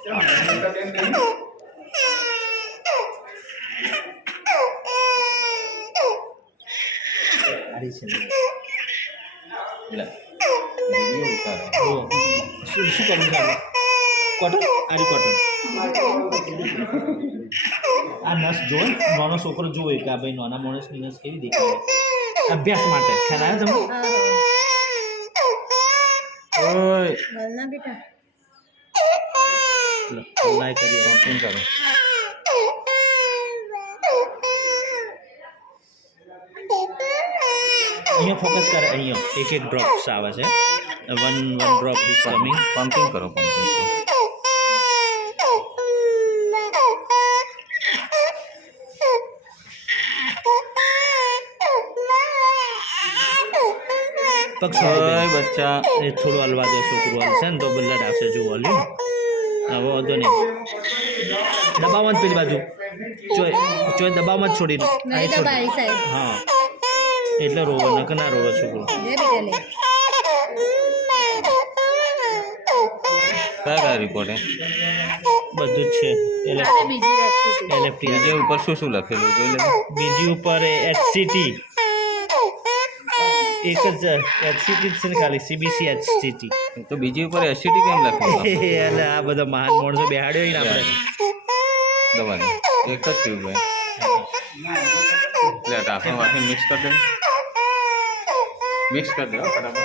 આરી છે લે વિડિયો ઉતારે શું શું કરવું છે કોટન આરી કોટન આ નસ જોઈ નાનો છોકરો જોવે કે આ ભાઈ નાના માણસની નસ કેવી દેખાય અભ્યાસ માટે ખ્યાલ આવ્યો તમને ઓય બોલના બેટા લાઈક કરી પમ્પિંગ કરો અહીંયા ફોકસ કરે અહીંયા એક એક ડ્રોપ્સ આવે છે one drop is coming pumping કરો પમ્પિંગ કરો પગ ઓય બચ્ચા એ થોડું હલવા દો છોકરું હલશે ને તો બ્લડ આવશે જો હલ્યું હવે વાંધો નહીં દબાવવાનું પેલી બાજુ ચોય દબાવમાં જ છોડી દો નહીં દબાઈ સાહેબ હા એટલે રોવો નક ના રોવો છોકરો દે બેટા લે કયા રિપોર્ટ હે બધું જ છે હવે બીજી વસ્તુ એલએફટી બીજે ઉપર શું શું લખેલું જોઈ લે બીજી ઉપર એચસીટી એક જ એચસીટી છે ને ખાલી સીબીસી એચસીટી તો બીજી ઉપર એસિડિટી કેમ લખેલું એટલે આ બધા મહાન માણસો બેહાડ્યો ને આપણે દવાની એક જ ટ્યુબ હે એટલે ઢાંકણ વાળીને મિક્સ કરી દે બરાબર